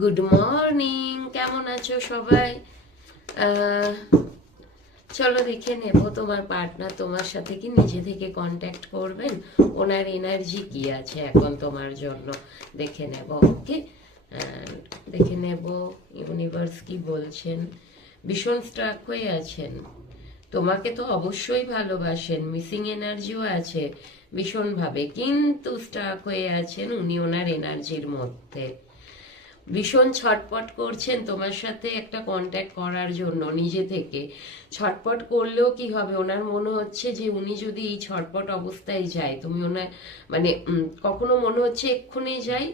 Good morning, কেমন আছো সবাই? চলো দেখে নেব তোমার পার্টনার তোমার সাথে কি নিজে থেকে কন্ট্যাক্ট করবেন, ওনার এনার্জি কি আছে এখন তোমার জন্য। দেখে নেব, ওকে। দেখে নেব ইউনিভার্স কি বলছেন। ভীষণ স্ট্রাক হয়ে আছেন, তোমাকে তো অবশ্যই ভালোবাসেন, মিসিং এনার্জিও আছে ভীষণভাবে, কিন্তু স্টাক হয়ে আছেন উনি ওনার এনার্জির মধ্যে। ভীষণ ছটপট করছেন তোমার সাথে একটা কন্ট্যাক্ট করার জন্য, নিজে থেকে ছটপট করলেও কি হবে, ওনার মনে হচ্ছে যে উনি যদি এই ছটপট অবস্থায় যায়, তুমি ওনার মানে কখনো মনে হচ্ছে এক্ষুনি যাই,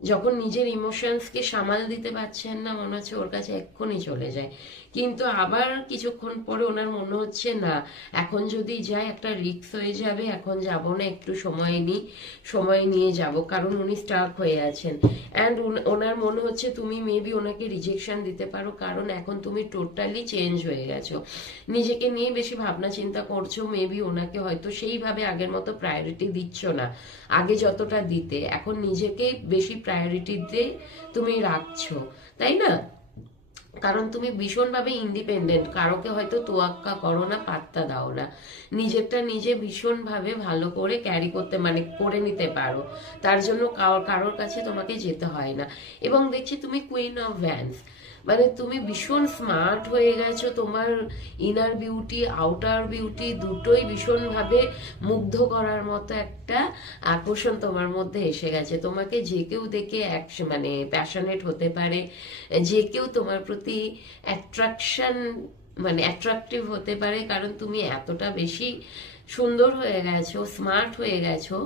যখন নিজের ইমোশনসকে সামাল দিতে পারছেন না, মনে হচ্ছে ওর কাছে এক্ষুনি চলে যায়। কিন্তু আবার কিছুক্ষণ পরে ওনার মনে হচ্ছে না, এখন যদি যাই একটা রিস্ক হয়ে যাবে, এখন যাব না, একটু সময় নিয়ে যাব, কারণ উনি স্টাক হয়ে আছেন। অ্যান্ড ওনার মনে হচ্ছে তুমি মেবি ওনাকে রিজেকশন দিতে পারো, কারণ এখন তুমি টোটালি চেঞ্জ হয়ে গেছো, নিজেকে নিয়ে বেশি ভাবনা চিন্তা করছো, মেবি ওনাকে হয়তো সেইভাবে আগের মতো প্রায়োরিটি দিচ্ছ না, আগে যতটা দিতে এখন নিজেকে বেশি প্রায়োরিটিতে তুমি রাখছো, তাই না? কারণ তুমি ভীষণভাবে ইন্ডিপেন্ডেন্ট, কারোকে হয়তো তোয়াক্কা করো না, পাত্তা দাও না, নিজেরটা নিজে ভীষণভাবে ভালো করে ক্যারি করতে মানে করে নিতে পারো, তার জন্য কারোর কাছে তোমাকে যেতে হয় না। এবং দেখছি তুমি কুইন অফ ভ্যান্স, মানে তুমি ভীষণ স্মার্ট হয়ে গেছো, তোমার ইনার বিউটি আউটার বিউটি দুটোই ভীষণভাবে মুগ্ধ করার মতো একটা আকর্ষণ তোমার মধ্যে এসে গেছে। তোমাকে যে কেউ দেখে মানে প্যাশনেট হতে পারে, যে কেউ তোমার প্রতি অ্যাট্রাকশন মানে অ্যাট্রাকটিভ হতে পারে, কারণ তুমি এতটা বেশি সুন্দর হয়ে গেছো, স্মার্ট হয়ে গেছো।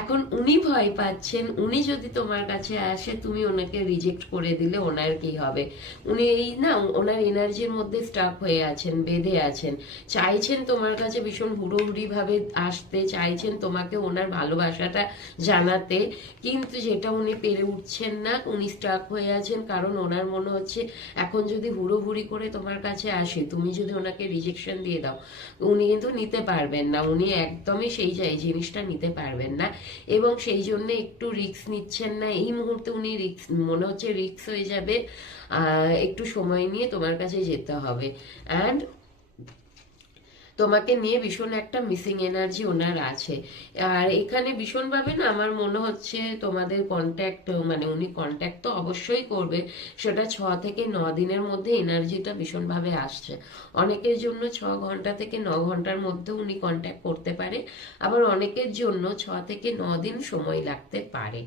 এখন উনি ভয় পাচ্ছেন, উনি যদি তোমার কাছে আসে তুমি ওনাকে রিজেক্ট করে দিলে ওনার কি হবে। উনি এই না ওনার এনার্জির মধ্যে স্টাক হয়ে আছেন, বেঁধে আছেন, চাইছেন তোমার কাছে ভীষণ হুড়োহুড়ি ভাবে আসতে, চাইছেন তোমাকে ওনার ভালোবাসাটা জানাতে, কিন্তু যেটা উনি পেরে উঠছেন না, উনি স্টাক হয়ে আছেন, কারণ ওনার মনে হচ্ছে এখন যদি হুড়োহুড়ি করে তোমার কাছে আসে, তুমি যদি ওনাকে রিজেকশন দিয়ে দাও, উনি কিন্তু নিতে পারবেন না, উনি একদমই সেই জিনিসটা নিতে পারবেন না। এবং সেই জন্য একটু রিস্ক নিচ্ছেন না এই মুহূর্তে, উনি রিস্ক মনে হচ্ছে রিস্ক হয়ে যাবে, একটু সময় নিয়ে তোমার কাছে যেতে হবে। অ্যান্ড তোমাকে নিয়ে ভীষণ একটা মিসিং এনার্জি ওনার আছে। আর এখানে ভীষণভাবে না আমার মনে হচ্ছে তোমাদের কন্ট্যাক্ট মানে উনি কন্ট্যাক্ট তো অবশ্যই করবে, সেটা 6 থেকে 9 দিনের মধ্যে এনার্জিটা ভীষণভাবে আসছে। অনেকের জন্য 6 ঘন্টা থেকে 9 ঘন্টার মধ্যে উনি কন্ট্যাক্ট করতে পারে, আবার অনেকের জন্য 6 থেকে 9 দিন সময় লাগতে পারে।